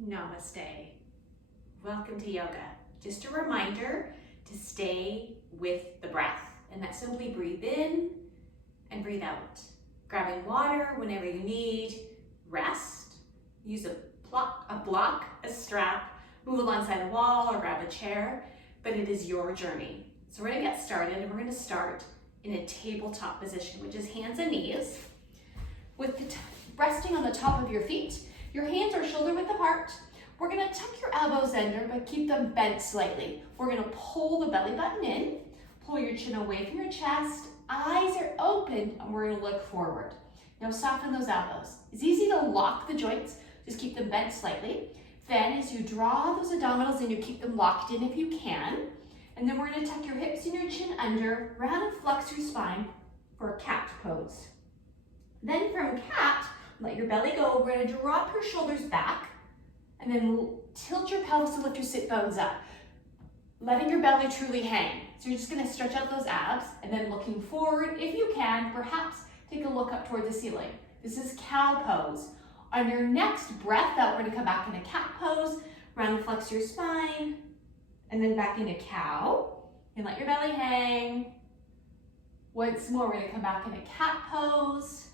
Namaste. Welcome to yoga. Just a reminder to stay with the breath, and that's simply breathe in and breathe out. Grabbing water whenever you need, rest, use a block, a strap, move alongside a wall or grab a chair, but it is your journey. So we're gonna get started, and we're gonna start in a tabletop position, which is hands and knees, with resting on the top of your feet. Your hands are shoulder width apart. We're gonna tuck your elbows under, but keep them bent slightly. We're gonna pull the belly button in, pull your chin away from your chest, eyes are open, and we're gonna look forward. Now soften those elbows. It's easy to lock the joints, just keep them bent slightly. Then as you draw those abdominals in, you keep them locked in if you can. And then we're gonna tuck your hips and your chin under, round and flex your spine for a cat pose. Then from cat, let your belly go. We're gonna drop your shoulders back and then tilt your pelvis to lift your sit bones up, letting your belly truly hang. So you're just gonna stretch out those abs and then looking forward, if you can, perhaps take a look up toward the ceiling. This is cow pose. On your next breath out, we're gonna come back into cat pose, round and flex your spine, and then back into cow, and let your belly hang. Once more, we're gonna come back into cat pose,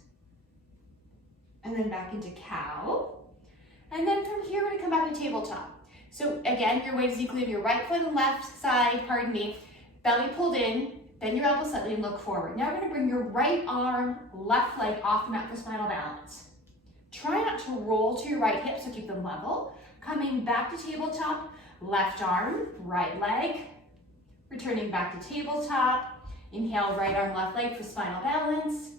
and then back into cow. And then from here, we're gonna come back to tabletop. So again, your weight is equally on your right foot and left side, pardon me, belly pulled in, bend your elbows slightly and look forward. Now we're gonna bring your right arm, left leg off the mat for spinal balance. Try not to roll to your right hip, so keep them level. Coming back to tabletop, left arm, right leg. Returning back to tabletop. Inhale, right arm, left leg for spinal balance.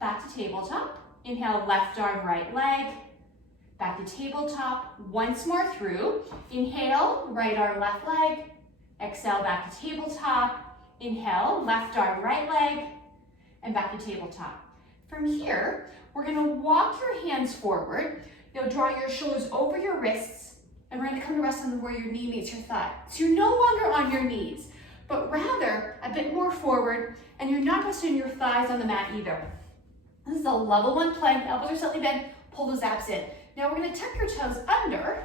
Back to tabletop. Inhale, left arm, right leg. Back to tabletop. Once more through. Inhale, right arm, left leg. Exhale, back to tabletop. Inhale, left arm, right leg. And back to tabletop. From here, we're gonna walk your hands forward. Now draw your shoulders over your wrists, and we're gonna come to rest on where your knee meets your thigh. So you're no longer on your knees, but rather a bit more forward, and you're not resting your thighs on the mat either. This is a level one plank, elbows are slightly bent, pull those abs in. Now we're gonna tuck your toes under,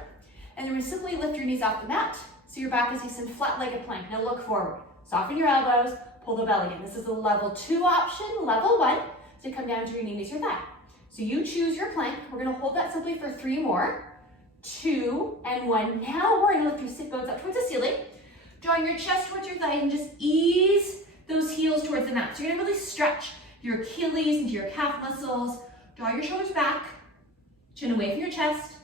and then we're gonna simply lift your knees off the mat, so your back is nice and flat-legged plank. Now look forward, soften your elbows, pull the belly in. This is a level 2 option, level 1, so come down to your knee meets your thigh. So you choose your plank. We're gonna hold that simply for 3 more, 2 and 1. Now we're gonna lift your sit bones up towards the ceiling, drawing your chest towards your thigh and just ease those heels towards the mat. So you're gonna really stretch your Achilles into your calf muscles. Draw your shoulders back, chin away from your chest.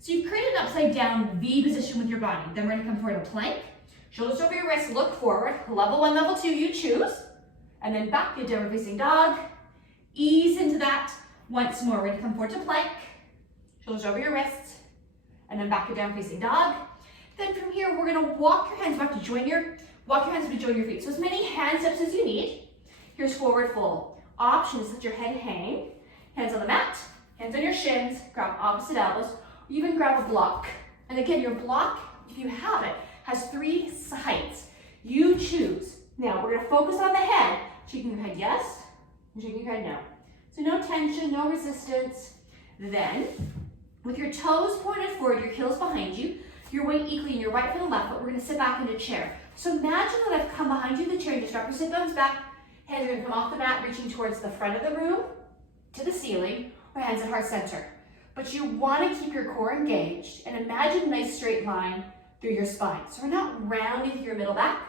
So you've created an upside down V position with your body. Then we're gonna come forward to plank. Shoulders over your wrists, look forward. Level 1, level 2, you choose. And then back to downward facing dog. Ease into that. Once more, we're gonna come forward to plank. Shoulders over your wrists. And then back to down facing dog. Then from here, we're gonna walk your hands back to join your feet. So as many hand steps as you need. Here's forward fold. Options, let your head hang. Hands on the mat, hands on your shins, grab opposite elbows, or even grab a block. And again, your block, if you have it, has 3 sides. You choose. Now, we're gonna focus on the head. Shaking your head yes, and shaking your head no. So no tension, no resistance. Then, with your toes pointed forward, your heels behind you, your weight equally in your right foot and left foot, we're gonna sit back in a chair. So imagine that I've come behind you in the chair and just drop your sit bones back. Hands are gonna come off the mat, reaching towards the front of the room, to the ceiling, or hands at heart center. But you wanna keep your core engaged and imagine a nice straight line through your spine. So we're not rounding through your middle back.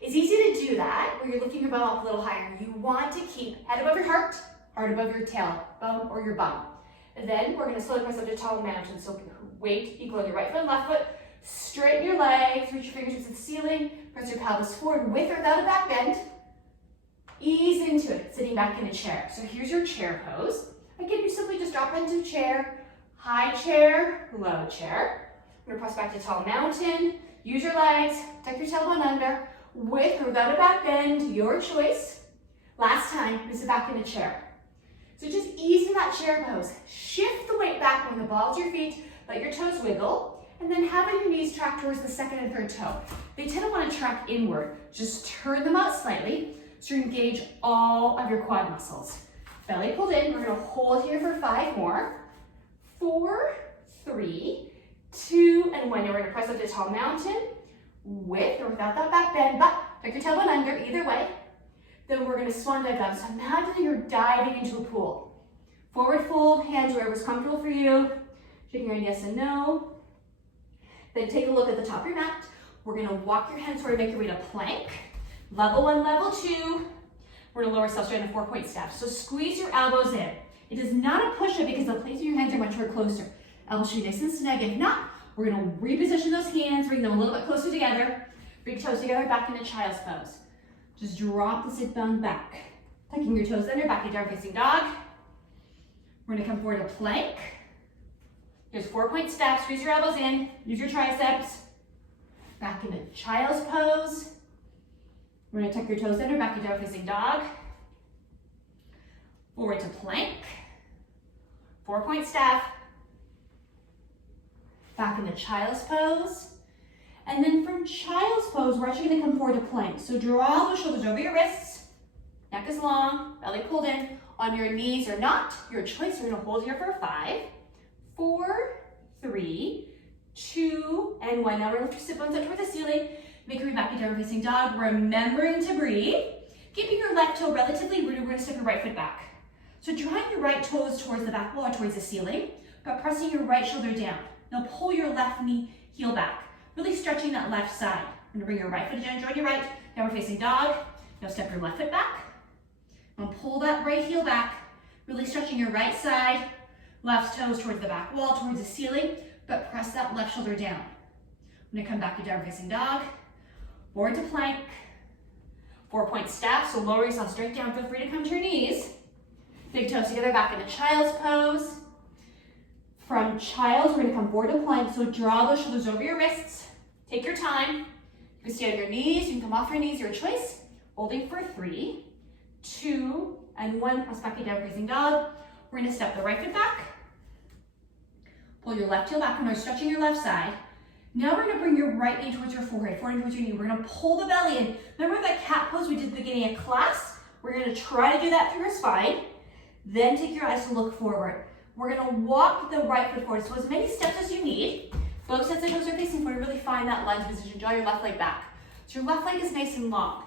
It's easy to do that where you're lifting your bum up a little higher. You want to keep head above your heart above your tailbone or your bum. And then we're gonna slowly press up to tall mountain. So weight equal on your right foot and left foot. Straighten your legs, reach your fingers to the ceiling, press your pelvis forward with or without a back bend. Ease into it, sitting back in a chair. So here's your chair pose. Again, you simply just drop into chair, high chair, low chair. We're gonna press back to tall mountain. Use your legs, tuck your tailbone under, with or without a back bend, your choice. Last time, we sit back in a chair. So just ease in that chair pose. Shift the weight back when the balls of your feet, let your toes wiggle, and then having your knees track towards the second and third toe. They tend to want to track inward. Just turn them out slightly so you engage all of your quad muscles. Belly pulled in, we're gonna hold here for 5 more. 4, 3, 2, and 1. Now we're gonna press up to tall mountain with or without that back bend, but tuck your tailbone under, either way. Then we're gonna swan dive down. So imagine you're diving into a pool. Forward fold, hands wherever's comfortable for you. Shaking your head yes and no. Then take a look at the top of your mat. We're gonna walk your hands forward, make your way to plank. Level 1, level 2. We're gonna lower ourselves straight in a 4-point step. So squeeze your elbows in. It is not a push-up because the plates of your hands are much more closer. Elbows should be nice and snug. If not, we're gonna reposition those hands, bring them a little bit closer together. Big toes together, back into child's pose. Just drop the sit bone back. Tucking your toes under, back into down facing dog. We're gonna come forward to plank. Here's 4-point step, squeeze your elbows in, use your triceps. Back into child's pose. We're gonna tuck your toes under, back into down facing dog. Forward to plank. 4-point step. Back into child's pose. And then from child's pose, we're actually gonna come forward to plank. So draw those shoulders over your wrists. Neck is long, belly pulled in. On your knees or not, your choice. We're gonna hold here for 5, 4, 3, 2, and 1. Now we're gonna lift your sit bones up toward the ceiling. Make your way back into downward facing dog. Remembering to breathe. Keeping your left toe relatively rooted, we're gonna step your right foot back. So drawing your right toes towards the back wall or towards the ceiling, but pressing your right shoulder down. Now pull your left knee, heel back. Really stretching that left side. I'm gonna bring your right foot down, join your right, downward facing dog. Now step your left foot back. Now pull that right heel back, really stretching your right side, left toes towards the back wall, towards the ceiling, but press that left shoulder down. I'm gonna come back to downward facing dog, forward to plank, 4-point step, so lower yourself straight down, feel free to come to your knees. Big toes together, back into child's pose. From child's, we're gonna come forward to plank, so draw those shoulders over your wrists. Take your time. You can stay on your knees, you can come off your knees, your choice. Holding for 3, 2, and 1. Press back to downward facing dog. We're gonna step the right foot back. Pull your left heel back when you're stretching your left side. Now we're gonna bring your right knee towards your forehead, forward towards your knee. We're gonna pull the belly in. Remember that cat pose we did at the beginning of class? We're gonna try to do that through your spine. Then take your eyes to look forward. We're gonna walk the right foot forward. So as many steps as you need. Both sets of toes are facing forward. Really find that lunge position. Draw your left leg back. So your left leg is nice and long.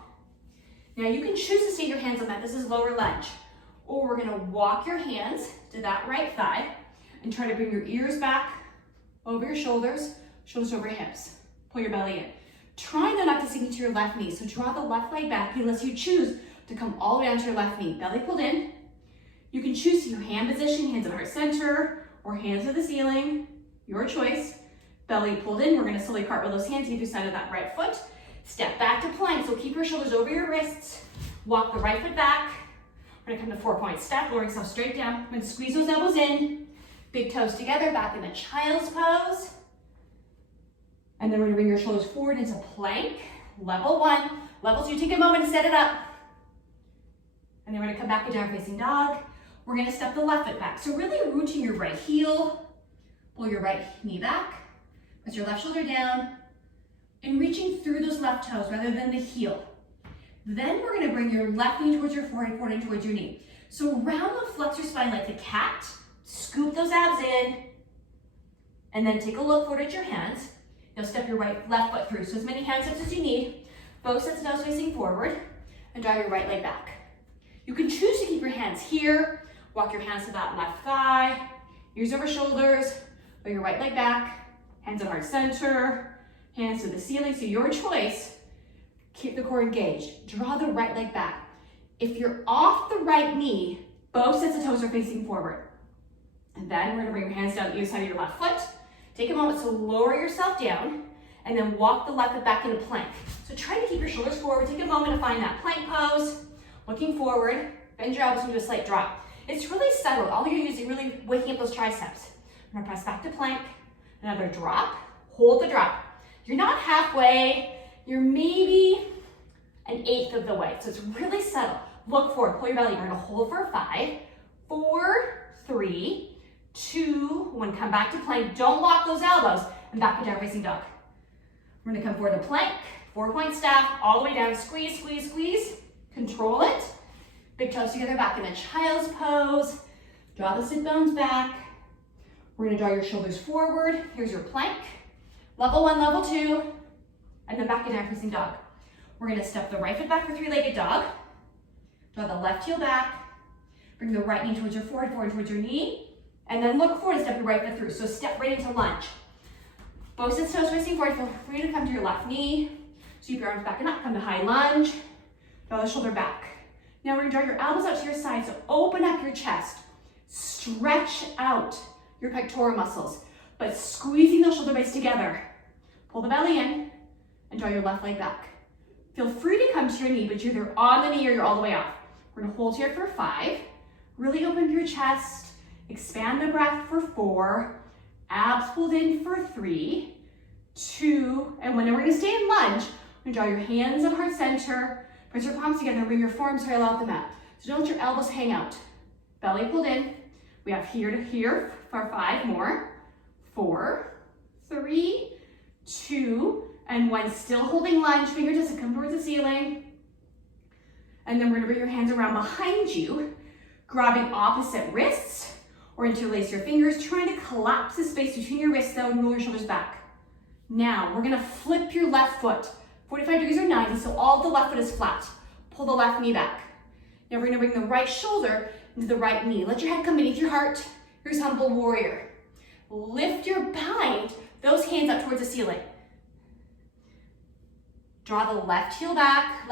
Now you can choose to stay your hands on that. This is lower lunge. Or we're gonna walk your hands to that right thigh and try to bring your ears back over your shoulders, shoulders over your hips. Pull your belly in. Try not to sink into your left knee. So draw the left leg back unless you choose to come all the way down to your left knee. Belly pulled in. You can choose your hand position, hands at heart center, or hands to the ceiling, your choice. Belly pulled in, we're gonna slowly cartwheel those hands either side of that right foot. Step back to plank, so keep your shoulders over your wrists. Walk the right foot back. We're gonna come to 4-point step, lowering yourself straight down. We're gonna squeeze those elbows in. Big toes together, back in the child's pose. And then we're gonna bring your shoulders forward into plank. Level 1. Level 2, take a moment to set it up. And then we're gonna come back to downward facing dog. We're gonna step the left foot back. So really rooting your right heel, pull your right knee back, press your left shoulder down, and reaching through those left toes rather than the heel. Then we're gonna bring your left knee towards your forehead, forward and towards your knee. So round the flex your spine like the cat, scoop those abs in, and then take a look forward at your hands. Now step your left foot through. So as many hand steps as you need, both sets of toes facing forward, and draw your right leg back. You can choose to keep your hands here, walk your hands to that left thigh, ears over shoulders, or your right leg back, hands at heart center, hands to the ceiling. So your choice, keep the core engaged. Draw the right leg back. If you're off the right knee, both sets of toes are facing forward. And then we're gonna bring your hands down either side of your left foot. Take a moment to lower yourself down, and then walk the left foot back into plank. So try to keep your shoulders forward. Take a moment to find that plank pose. Looking forward, bend your elbows into a slight drop. It's really subtle. All you're using, really waking up those triceps. I'm gonna press back to plank, another drop, hold the drop. You're not halfway, you're maybe an eighth of the way. So it's really subtle. Look forward, pull your belly. We're gonna hold for 5, 4, 3, 2, 1. Come back to plank. Don't lock those elbows. And back to downward facing dog. We're gonna come forward to plank, 4-point step, all the way down. Squeeze, squeeze, squeeze. Control it. Big toes together, back in a child's pose. Draw the sit bones back. We're gonna draw your shoulders forward. Here's your plank. Level 1, level 2, and then back in down facing dog. We're gonna step the right foot back for three-legged dog. Draw the left heel back. Bring the right knee towards your forehead, forward towards your knee. And then look forward and step your right foot through. So step right into lunge. Both sets toes facing forward. Feel free to come to your left knee. Sweep your arms back and up. Come to high lunge. Draw the shoulder back. Now we're gonna draw your elbows out to your side. So open up your chest. Stretch out your pectoral muscles, but squeezing those shoulder blades together. Pull the belly in and draw your left leg back. Feel free to come to your knee, but you're either on the knee or you're all the way off. We're gonna hold here for 5. Really open up your chest. Expand the breath for 4. Abs pulled in for 3, 2, and then we're gonna stay in lunge. We're gonna draw your hands at heart center, press your palms together, and bring your forearms parallel at the mat. So don't let your elbows hang out. Belly pulled in. We have here to here for 5 more. 4, 3, 2, and 1. Still holding lunge, fingertips to come towards the ceiling. And then we're gonna bring your hands around behind you, grabbing opposite wrists, or interlace your fingers, trying to collapse the space between your wrists though, and roll your shoulders back. Now, we're gonna flip your left foot, 45 degrees or 90, so all the left foot is flat. Pull the left knee back. Now we're gonna bring the right shoulder into the right knee. Let your head come beneath your heart. Here's humble warrior. Lift your bind, those hands up towards the ceiling. Draw the left heel back,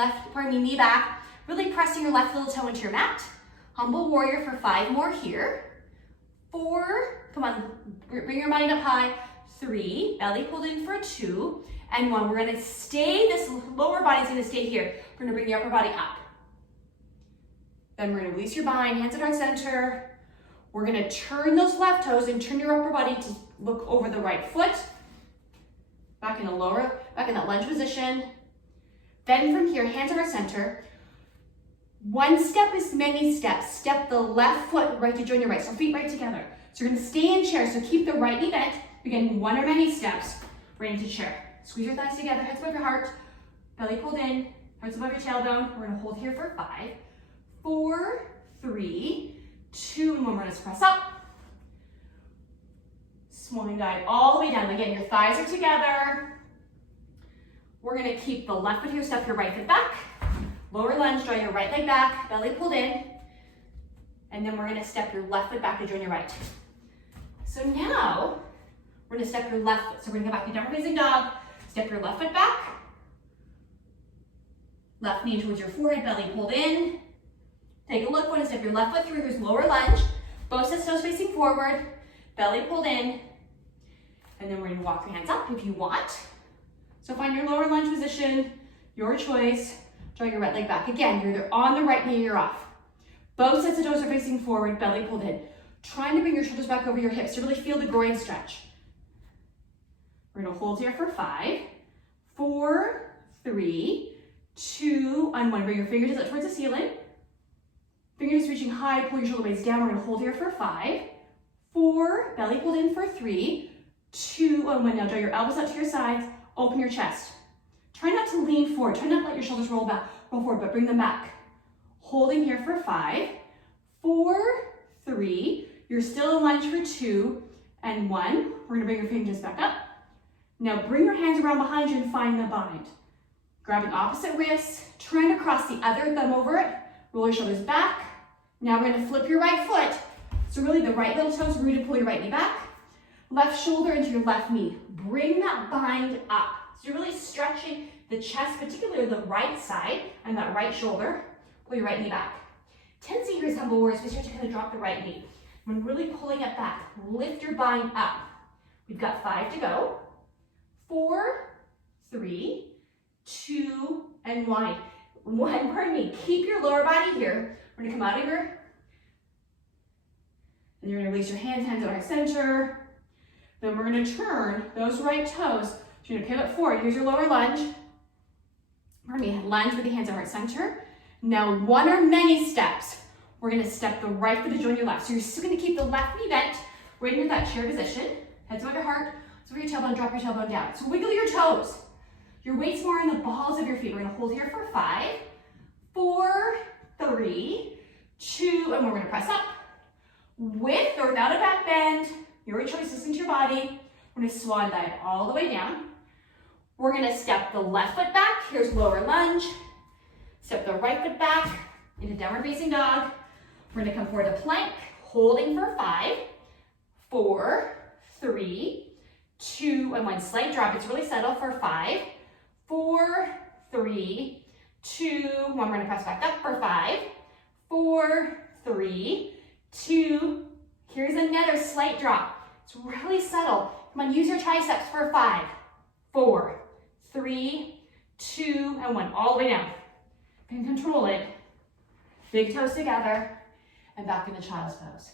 knee back, really pressing your left little toe into your mat. Humble warrior for 5 more here. 4, come on, bring your mind up high. 3, belly pulled in for 2, and 1. We're gonna stay, this lower body's gonna stay here. We're gonna bring the upper body up. Then we're gonna release your bind, hands at our center. We're gonna turn those left toes and turn your upper body to look over the right foot. Back in that lunge position. Then from here, hands at our center. One step is many steps. Step the left foot right to join your right, so feet right together. So you're gonna stay in chair, so keep the right knee bent. Begin 1 or many steps, right into chair. Squeeze your thighs together, heads above your heart, belly pulled in, hearts above your tailbone. We're gonna hold here for 5, 4, 3, 2, and 1. We're gonna press up. Swan dive all the way down. Again, your thighs are together. We're gonna keep the left foot here, step your right foot back. Lower lunge, draw your right leg back, belly pulled in. And then we're gonna step your left foot back to join your right. So now, we're gonna step your left foot. So we're gonna go back to downward facing dog. Step your left foot back. Left knee towards your forehead, belly pulled in. Take a look, want to step your left foot through. Here's lower lunge. Both sets toes facing forward, belly pulled in. And then we're gonna walk your hands up if you want. So find your lower lunge position, your choice. Draw your right leg back. Again, you're either on the right knee or you're off. Both sets of toes are facing forward, belly pulled in. Trying to bring your shoulders back over your hips to really feel the groin stretch. We're gonna hold here for 5, 4, 3, 2, and 1. Bring your fingertips up towards the ceiling. Fingertips reaching high, pull your shoulder blades down. We're gonna hold here for 5, 4, belly pulled in for 3, 2, and 1. Now draw your elbows out to your sides, open your chest. Try not to lean forward, try not to let your shoulders roll forward, but bring them back. Holding here for 5, 4, 3, you're still in lunge for 2, and 1. We're gonna bring your fingertips back up. Now bring your hands around behind you and find the bind. Grabbing opposite wrists, trying to cross the other thumb over it, roll your shoulders back. Now we're gonna flip your right foot. So really the right little toe is rooted, pull your right knee back. Left shoulder into your left knee. Bring that bind up. So you're really stretching the chest, particularly the right side and that right shoulder. Pull your right knee back. Tendency here is humble warrior, so we start to kind of drop the right knee. When really pulling it back, lift your bind up. We've got 5 to go. 4, 3, 2, and 1. Pardon me. Keep your lower body here. We're gonna come out of here. And you're gonna release your hands at our center. Then we're gonna turn those right toes. So you're gonna pivot forward. Here's your lower lunge. Pardon me, lunge with the hands at heart center. Now 1 or many steps. We're gonna step the right foot to join your left. So you're still gonna keep the left knee bent, right into that chair position. Heads above your heart. So over your tailbone, drop your tailbone down. So wiggle your toes. Your weight's more in the balls of your feet. We're gonna hold here for 5, 4, 3, 2, and we're gonna press up. With or without a back bend, Your choice, listen to your body. We're gonna swan dive all the way down. We're gonna step the left foot back. Here's lower lunge. Step the right foot back into downward facing dog. We're gonna come forward to plank, holding for 5, 4, 3, 2, and 1. Slight drop. It's really subtle for 5, 4, 3, 2, 1. We're gonna press back up for 5, 4, 3, 2. Here's another slight drop. It's really subtle. Come on, use your triceps for 5, 4, 3, 2, and 1. All the way down. You can control it. Big toes together and back into child's pose.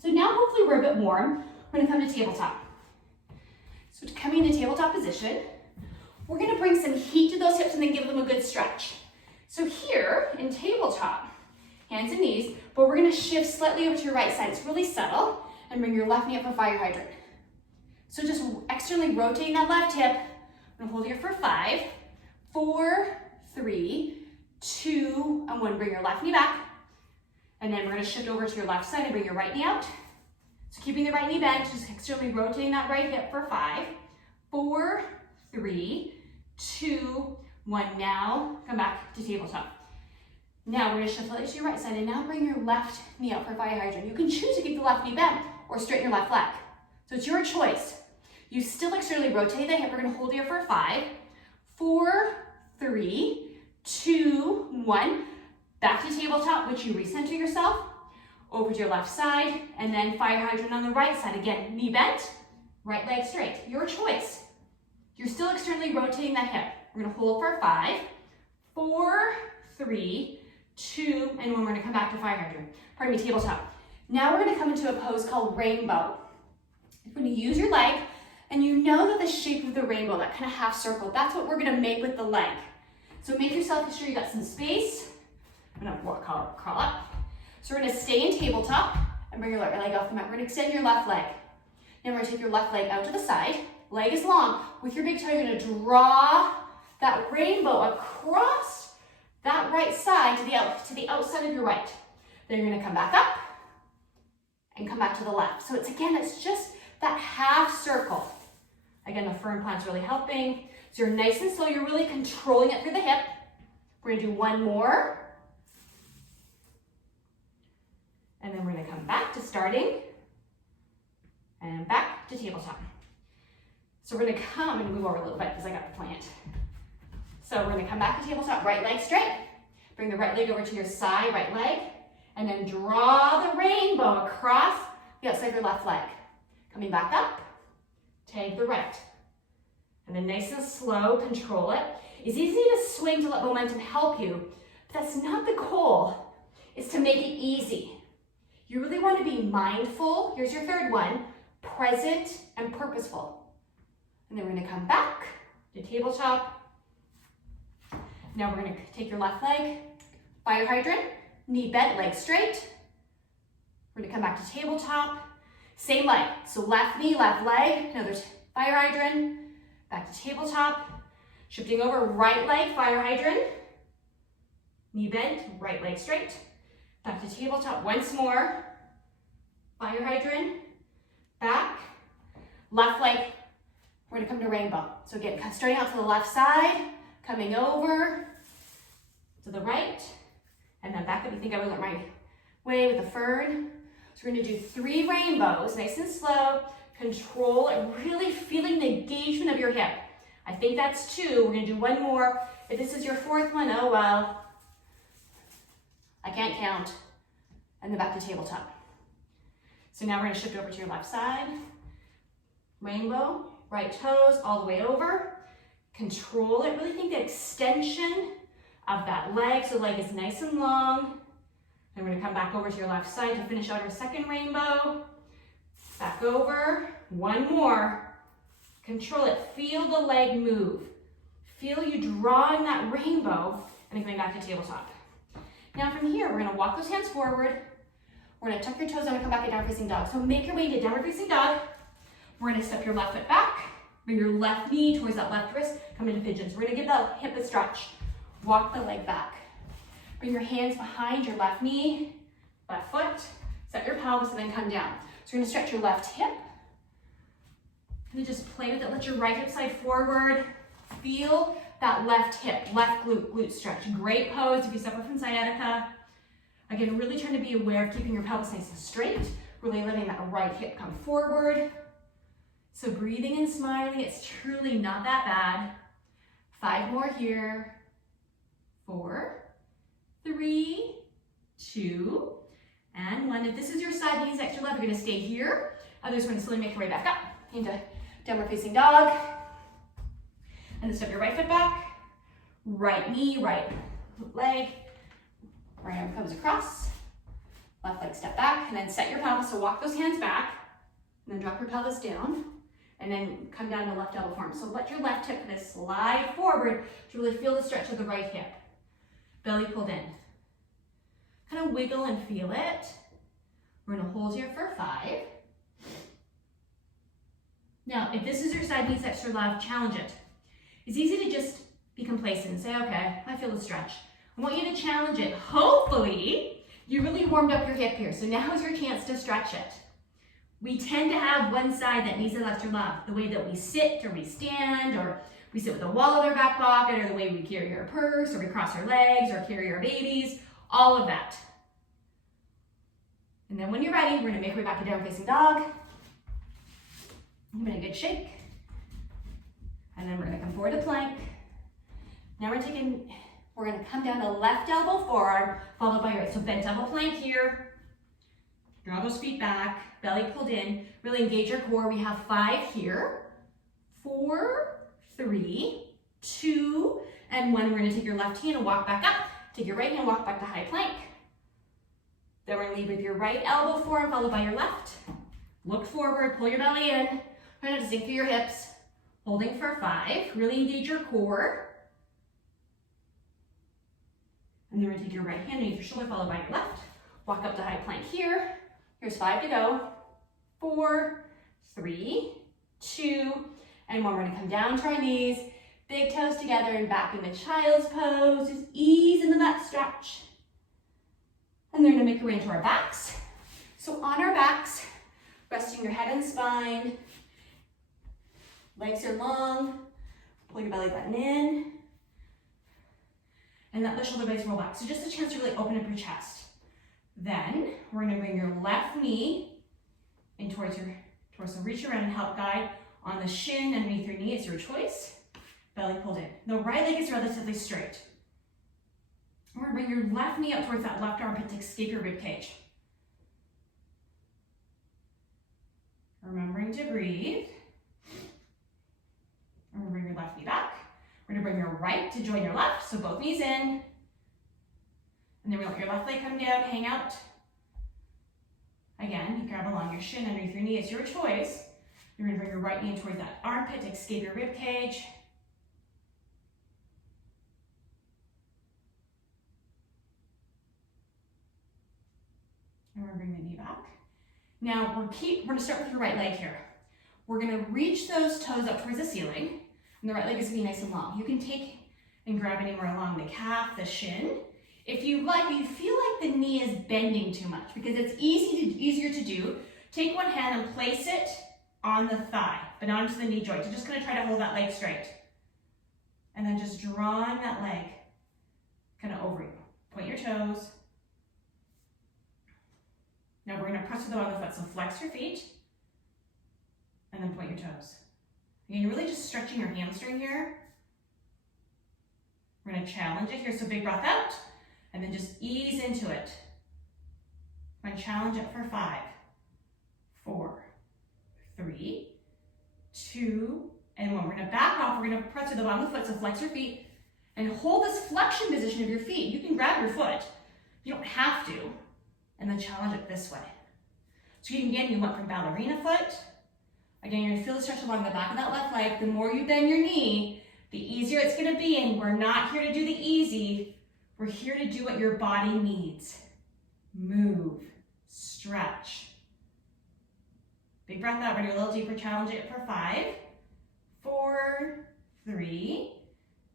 So now hopefully we're a bit warm. We're gonna come to tabletop. So to come into tabletop position, we're gonna bring some heat to those hips and then give them a good stretch. So here in tabletop, hands and knees, but we're gonna shift slightly over to your right side. It's really subtle, and bring your left knee up for fire hydrant. So just externally rotating that left hip. I'm gonna hold here for 5, 4, 3, 2, and 1. Bring your left knee back. And then we're gonna shift over to your left side and bring your right knee out. So keeping the right knee bent, just externally rotating that right hip for 5, 4, 3, 2, 1. Now come back to tabletop. Now we're gonna shift slightly to your right side and now bring your left knee out for fire hydrant. You can choose to keep the left knee bent or straighten your left leg. So it's your choice. You still externally rotate the hip. We're gonna hold here for 5, 4, 3, 2, 1. Back to tabletop, which you recenter yourself. Over to your left side, and then fire hydrant on the right side. Again, knee bent, right leg straight. Your choice. You're still externally rotating that hip. We're gonna hold for 5, 4, 3, 2, and 1. We're gonna come back to fire hydrant. Pardon me, tabletop. Now we're gonna come into a pose called rainbow. You're gonna use your leg, and you know that the shape of the rainbow, that kind of half circle, that's what we're gonna make with the leg. So make yourself sure you got some space. I'm gonna crawl up. So we're gonna stay in tabletop and bring your right leg off the mat. We're gonna extend your left leg. Now we're gonna take your left leg out to the side. Leg is long. With your big toe, you're gonna draw that rainbow across that right side to the outside of your right. Then you're gonna come back up and come back to the left. So it's just that half circle. Again, the firm plant's really helping. So you're nice and slow. You're really controlling it through the hip. We're gonna do one more. And then we're gonna come back to starting and back to tabletop. So we're gonna come and move over a little bit because I got the plant. So we're gonna come back to tabletop, right leg straight. Bring the right leg over to your side, right leg, and then draw the rainbow across the outside of your left leg. Coming back up, tag the right. And then nice and slow, control it. It's easy to swing to let momentum help you, but that's not the goal. It's to make it easy. You really want to be mindful. Here's your third one, present and purposeful. And then we're gonna come back to tabletop. Now we're gonna take your left leg, fire hydrant, knee bent, leg straight. We're gonna come back to tabletop. Same leg, so left knee, left leg. Now there's fire hydrant, back to tabletop. Shifting over, right leg, fire hydrant. Knee bent, right leg straight. Back to tabletop once more. Fire hydrant, back. Left leg, we're gonna come to rainbow. So again, starting out to the left side, coming over to the right, and then back up. You think I went my way with the fern. So we're gonna do 3 rainbows, nice and slow. Control and really feeling the engagement of your hip. I think that's 2. We're gonna do 1 more. If this is your 4th one, oh well. I can't count. And then back to tabletop. So now we're gonna shift over to your left side. Rainbow, right toes all the way over. Control it, really think the extension of that leg. So the leg is nice and long. Then we're gonna come back over to your left side to finish out our 2nd rainbow. Back over, 1 more. Control it, feel the leg move. Feel you drawing that rainbow and then coming back to tabletop. Now from here, we're gonna walk those hands forward. We're gonna tuck your toes down and come back to downward facing dog. So make your way into downward facing dog. We're gonna step your left foot back, bring your left knee towards that left wrist, come into pigeons. We're gonna give that hip a stretch. Walk the leg back. Bring your hands behind your left knee, left foot, set your pelvis, and then come down. So we're gonna stretch your left hip. And just play with it. Let your right hip side forward. Feel that left hip, left glute stretch. Great pose if you suffer from sciatica. Again, really trying to be aware of keeping your pelvis nice and straight. Really letting that right hip come forward. So breathing and smiling, it's truly not that bad. 5 more here. 4, 3, 2, and 1. If this is your side knees extra left, you're gonna stay here. Others are gonna slowly make your way back up into downward facing dog. And then step your right foot back, right knee, right leg, right arm comes across, left leg step back, and then set your pelvis, so walk those hands back, and then drop your pelvis down, and then come down to left elbow form. So let your left hip kind of slide forward to really feel the stretch of the right hip. Belly pulled in. Kind of wiggle and feel it. We're gonna hold here for 5. Now, if this is your side knees extra left, challenge it. It's easy to just be complacent and say, okay, I feel the stretch. I want you to challenge it. Hopefully, you really warmed up your hip here. So now is your chance to stretch it. We tend to have one side that needs an extra love. The way that we sit or we stand, or we sit with a wallet in our back pocket, or the way we carry our purse, or we cross our legs, or carry our babies, all of that. And then when you're ready, we're gonna make our way back to down facing dog. Give it a good shake. And then we're gonna come forward to plank. Now we're gonna come down to left elbow forearm, followed by right. So bent double plank here. Draw those feet back, belly pulled in. Really engage your core. We have 5 here. 4, 3, 2, and 1. We're gonna take your left hand and walk back up. Take your right hand, walk back to high plank. Then we're gonna lead with your right elbow forearm, followed by your left. Look forward, pull your belly in. Try not to sink through your hips. Holding for 5. Really engage your core. And then we're gonna take your right hand underneath your shoulder, followed by your left. Walk up to high plank here. Here's 5 to go. 4, 3, 2, and 1. We're gonna come down to our knees, big toes together and back into child's pose. Just ease into that stretch. And then we're gonna make our way into our backs. So on our backs, resting your head and spine. Legs are long. Pull your belly button in. And let the shoulder blades roll back. So just a chance to really open up your chest. Then we're gonna bring your left knee in towards your torso. Reach around and help guide on the shin underneath your knee. It's your choice. Belly pulled in. The right leg is relatively straight. We're gonna bring your left knee up towards that left armpit to escape your rib cage. Remembering to breathe. And we're gonna bring your left knee back. We're gonna bring your right to join your left, so both knees in. And then we let your left leg come down, hang out. Again, you grab along your shin underneath your knee, it's your choice. You're gonna bring your right knee towards that armpit to escape your rib cage. And we're gonna bring the knee back. Now we're gonna start with your right leg here. We're gonna reach those toes up towards the ceiling, and the right leg is gonna be nice and long. You can take and grab anywhere along the calf, the shin. If you like, but you feel like the knee is bending too much, because it's easier to do, take one hand and place it on the thigh, but not into the knee joint. You're just gonna try to hold that leg straight. And then just drawing that leg kind of over you. Point your toes. Now we're gonna press with the bottom of the foot, so flex your feet, and then point your toes. Again, you're really just stretching your hamstring here. We're gonna challenge it here, so big breath out, and then just ease into it. And challenge it for 5, 4, 3, 2, and 1. We're gonna back off, we're gonna press with the bottom of the foot, so flex your feet, and hold this flexion position of your feet. You can grab your foot, you don't have to, and then challenge it this way. So you went from ballerina foot. Again, you're gonna feel the stretch along the back of that left leg. The more you bend your knee, the easier it's gonna be, and we're not here to do the easy. We're here to do what your body needs. Move, stretch. Big breath out, ready a little deeper, challenge it for 5, 4, 3,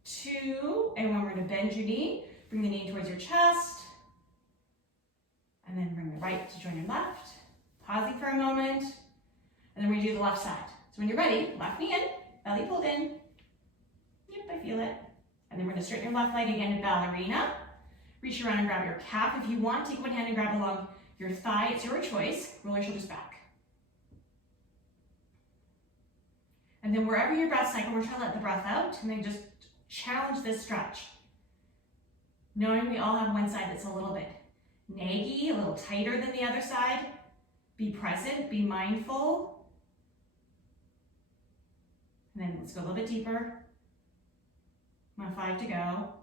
2, and 1. We're gonna bend your knee, bring the knee towards your chest, and then bring the right to join your left. Pausing for a moment. do the left side. So when you're ready, left knee in, belly pulled in. Yep, I feel it. And then we're gonna straighten your left leg again to ballerina. Reach around and grab your calf. If you want, take one hand and grab along your thigh. It's your choice. Roll your shoulders back. And then wherever your breath cycle, we're trying to let the breath out and then just challenge this stretch. Knowing we all have one side that's a little bit naggy, a little tighter than the other side. Be present, be mindful. And then let's go a little bit deeper. Come on, 5 to go.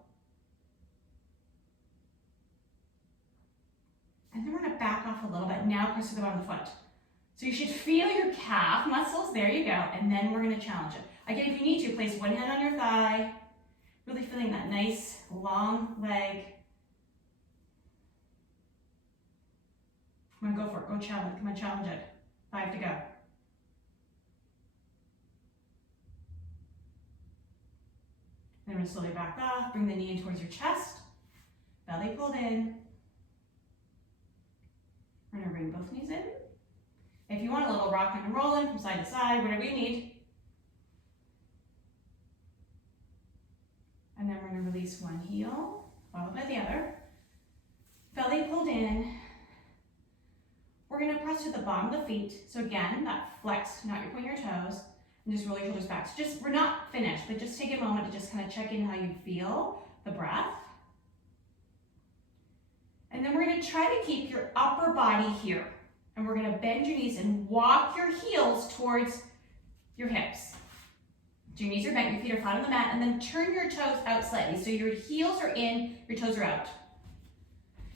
And then we're gonna back off a little bit. Now press to the bottom of the foot. So you should feel your calf muscles, there you go, and then we're gonna challenge it. Again, if you need to, place one hand on your thigh, really feeling that nice long leg. Come on, go for it, go challenge, come on, challenge it. 5 to go. Then we're gonna slowly back off, bring the knee in towards your chest, belly pulled in. We're gonna bring both knees in. If you want a little rocking and rolling from side to side, whatever you need. And then we're gonna release one heel, followed by the other. Belly pulled in. We're gonna press to the bottom of the feet. So again, that flex, not your point your toes, and just roll your shoulders back. So we're not finished, but just take a moment to just kind of check in how you feel the breath. And then we're gonna try to keep your upper body here. And we're gonna bend your knees and walk your heels towards your hips. So your knees are bent, your feet are flat on the mat, and then turn your toes out slightly. So your heels are in, your toes are out.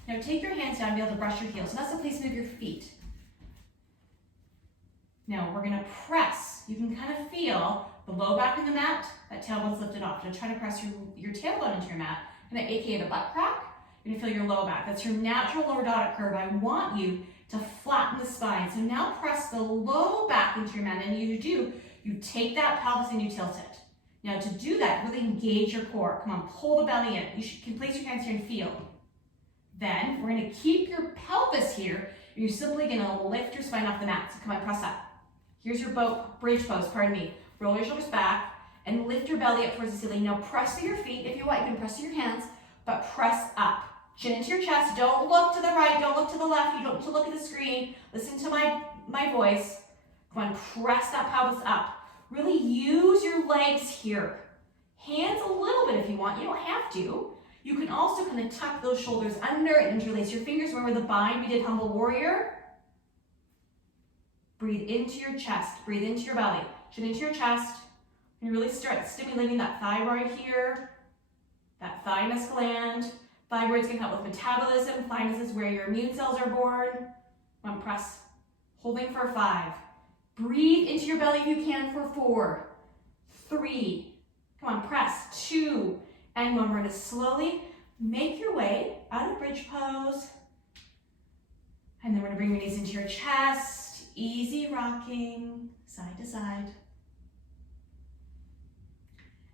Now take your hands down to be able to brush your heels. So that's the placement of your feet. Now we're gonna press. You can kind of feel the low back in the mat, that tailbone's lifted off. So try to press your tailbone into your mat, and that AKA the butt crack. You're gonna feel your low back. That's your natural lower dotted curve. I want you to flatten the spine. So now press the low back into your mat, and you take that pelvis and you tilt it. Now to do that, really engage your core. Come on, pull the belly in. You can place your hands here and feel. Then we're gonna keep your pelvis here, and you're simply gonna lift your spine off the mat. So come on, press up. Here's your bridge pose, pardon me. Roll your shoulders back and lift your belly up towards the ceiling. Now press to your feet. If you want, you can press to your hands, but press up. Chin into your chest. Don't look to the right, don't look to the left. You don't need to look at the screen. Listen to my voice. Come on, press that pelvis up. Really use your legs here. Hands a little bit if you want. You don't have to. You can also kind of tuck those shoulders under and interlace your fingers. Remember the bind we did Humble Warrior? Breathe into your chest. Breathe into your belly. Chin into your chest. And really start stimulating that thyroid here, that thymus gland. Thyroid's gonna help with metabolism. Thymus is where your immune cells are born. Come on, press. Holding for 5. Breathe into your belly if you can for 4, 3. Come on, press. 2, and 1. We're gonna slowly make your way out of bridge pose. And then we're gonna bring your knees into your chest. Easy rocking, side to side.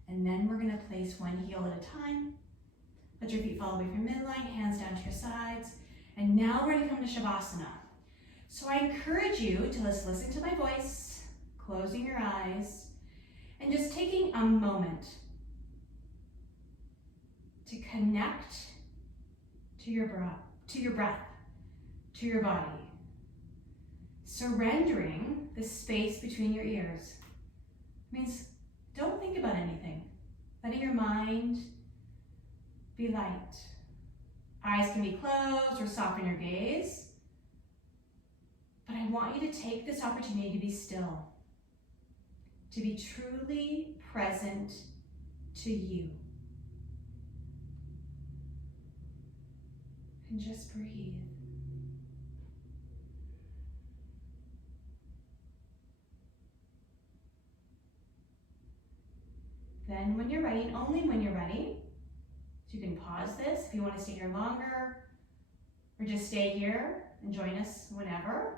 And then we're gonna place one heel at a time. Let your feet fall away from midline, hands down to your sides. And now we're gonna come to Shavasana. So I encourage you to just listen to my voice, closing your eyes, and just taking a moment to connect to your breath, to your body. Surrendering the space between your ears means don't think about anything. Letting your mind be light. Eyes can be closed or soften your gaze. But I want you to take this opportunity to be still, to be truly present to you. And just breathe. Then when you're ready, and only when you're ready, so you can pause this if you want to stay here longer, or just stay here and join us whenever.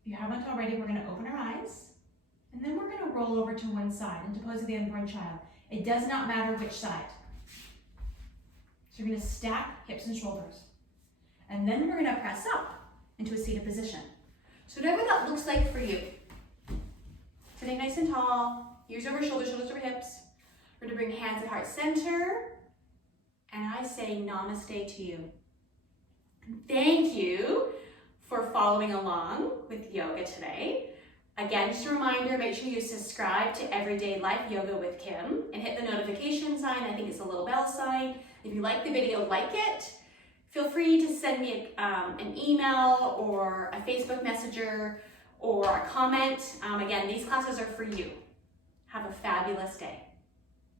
If you haven't already, we're going to open our eyes, and then we're going to roll over to one side into pose of the unborn child. It does not matter which side. So you're going to stack hips and shoulders. And then we're going to press up into a seated position. So whatever that looks like for you. Sitting nice and tall, ears over shoulders, shoulders over hips. We're gonna bring hands at heart center. And I say namaste to you. Thank you for following along with yoga today. Again, just a reminder, make sure you subscribe to Everyday Life Yoga with Kim and hit the notification sign. I think it's a little bell sign. If you like the video, like it. Feel free to send me an email or a Facebook Messenger or a comment. Again, these classes are for you. Have a fabulous day.